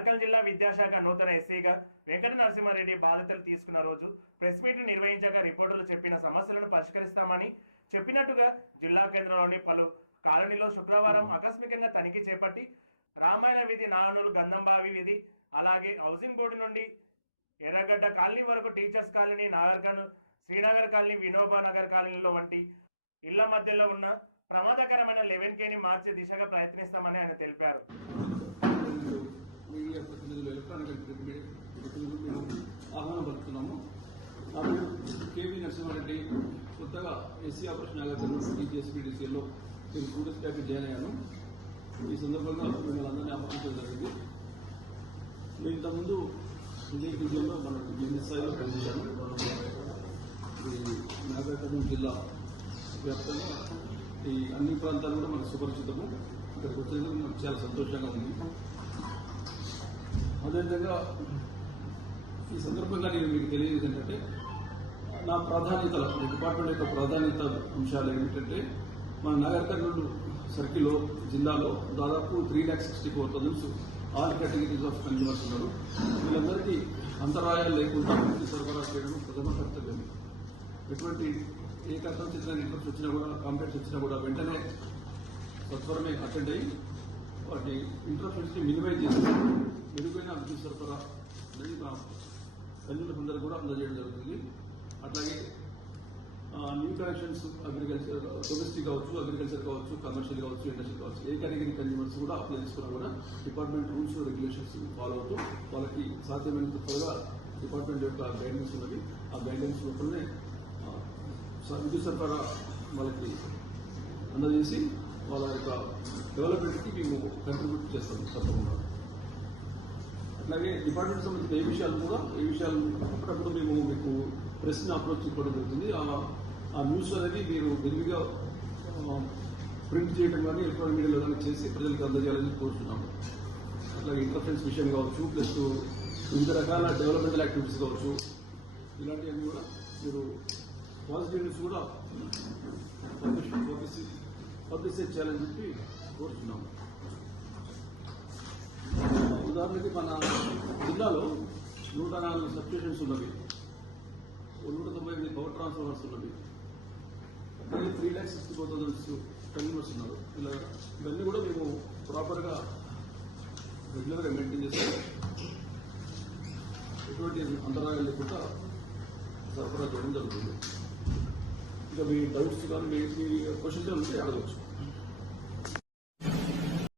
కార్కల్ జిల్లా విద్యాశాఖ నూతన ఎస్సీగా వెంకట నరసింహారెడ్డి బాధ్యతలు తీసుకున్న రోజు ప్రెస్ మీట్ నిర్వహించగా రిపోర్టులు చెప్పిన సమస్యలను పరిష్కరిస్తామని చెప్పినట్టుగా జిల్లా కేంద్రంలోని పలు కాలనీలో శుక్రవారం ఆకస్మికంగా తనిఖీ చేపట్టి రామాయణ వీధి నాగనూరు గంధంబావి వీధి అలాగే హౌసింగ్ బోర్డు నుండి ఎర్రగడ్డ కాలనీ వరకు టీచర్స్ కాలనీ నాగర్కన్ శ్రీనగర్ కాలనీ వినోబా నగర్ కాలనీలో వంటి ఇళ్ళ మధ్యలో ఉన్న ప్రమాదకరమైన లెవెన్ కేని మార్చే దిశగా ప్రయత్నిస్తామని ఆయన తెలిపారు. మీడియా ప్రతినిధులు ఎలక్ట్రానిక్ ప్రతినిధులు మేము ఆహ్వానం పలుకుతున్నాము. కేవీ నరసింహారెడ్డి కొత్తగా ఎస్సీ ఆపరేషన్ ఆగర్తలు టీజీఎస్పీడీసీలో నేను టూరిస్ట్ ప్యాకేజ్ జాయిన్ అయ్యాను. ఈ సందర్భంగా మిమ్మల్ని అందరినీ ఆహ్వానించడం జరిగింది. నేను ఇంతకుముందు విజయ విజయంలో మన బిజినెస్ స్థాయిలో పనిచేశాను. ఈ జిల్లా వ్యాప్తంగా ఈ అన్ని ప్రాంతాలు కూడా మనకు సుపరిచితము. ఇక్కడికి వచ్చినందుకు మనకు చాలా సంతోషంగా ఉంది. అదేవిధంగా ఈ సందర్భంగా నేను మీకు తెలియజేది ఏంటంటే నా ప్రాధాన్యతల డిపార్ట్మెంట్ యొక్క ప్రాధాన్యత అంశాలు ఏమిటంటే మన నగర కర్నూలు సర్కిల్లో జిల్లాలో దాదాపు three lakh sixty four thousands all categories of consumers ఉన్నారు. వీళ్ళందరికీ అంతరాయాలు లేకుండా సరఫరా చేయడం ప్రథమ కర్తవ్యం. ఎటువంటి ఏ కష్టం వచ్చినా ఇంట్రెస్ట్ వచ్చినా కూడా కాంప్లైంట్స్ వచ్చినా కూడా వెంటనే సత్వరమే అటెండ్ అయ్యి వాటి ఇంటర్ఫరెన్స్ మినిమైజ్ చేసి మెరుగైన విద్యుత్ సరఫరా అనేది మా కన్యూలకు కూడా అందజేయడం జరుగుతుంది. అట్లాగే న్యూ కనెక్షన్స్ అగ్రికల్చర్ డొమెస్టిక్ కావచ్చు అగ్రికల్చర్ కావచ్చు కమర్షియల్ కావచ్చు ఇండస్ట్రీ కావచ్చు ఏ కేటగిరీ కన్జ్యూమర్స్ కూడా అప్లై చేసుకున్నా కూడా డిపార్ట్మెంట్ రూల్స్ రెగ్యులేషన్స్ ఫాలో అవుతూ వాళ్ళకి సాధ్యమైనంత త్వరగా డిపార్ట్మెంట్ యొక్క గైడెన్స్ ఉన్నది. ఆ గైడెన్స్ లోపలనే విద్యుత్ సరఫరా వాళ్ళకి అందజేసి వాళ్ళ యొక్క డెవలప్మెంట్కి మేము కంట్రిబ్యూట్ చేస్తాం తప్పకుండా. అట్లాగే డిపార్ట్మెంట్ సంబంధించిన ఏ విషయాలు కూడా ఏ విషయాలు అప్పుడప్పుడు మేము మీకు ప్రెస్ని అప్రోచ్ ఇవ్వడం జరుగుతుంది. ఆ- ఆ న్యూస్ అనేది మీరు విరివిగా ప్రింట్ చేయడం కానీ ఎలక్ట్రానిక్ మీడియాలో కానీ చేసి ప్రజలకు అందజేయాలని కోరుతున్నాము అట్లాగే ఇంటర్ఫరెన్స్ విషయం కావచ్చు ప్లస్ వివిధ రకాల డెవలప్మెంటల్ యాక్టివిటీస్ కావచ్చు ఇలాంటివన్నీ కూడా మీరు పాజిటివ్ న్యూస్ కూడా పబ్లిసైజ్ చేయాలని చెప్పి కోరుతున్నాము ఉదాహరణకి మన జిల్లాలో నూట నాలుగు సబ్స్టేషన్స్ ఉన్నవి. ఓ నూట తొంభై ఎనిమిది పవర్ ట్రాన్స్ఫార్మర్స్ ఉన్నవి. అట్లాగే three lakhs sixty four thousands consumers ఉన్నారు. ఇలా ఇవన్నీ కూడా మేము ప్రాపర్గా రెగ్యులర్గా మెయింటైన్ చేస్తాము ఎటువంటి అంతరాయాలు లేకుండా సరఫరా చేయడం జరుగుతుంది. कभी डाउट्स కానీ మీ క్వశ్చన్స్ ఉంటే అడగవచ్చు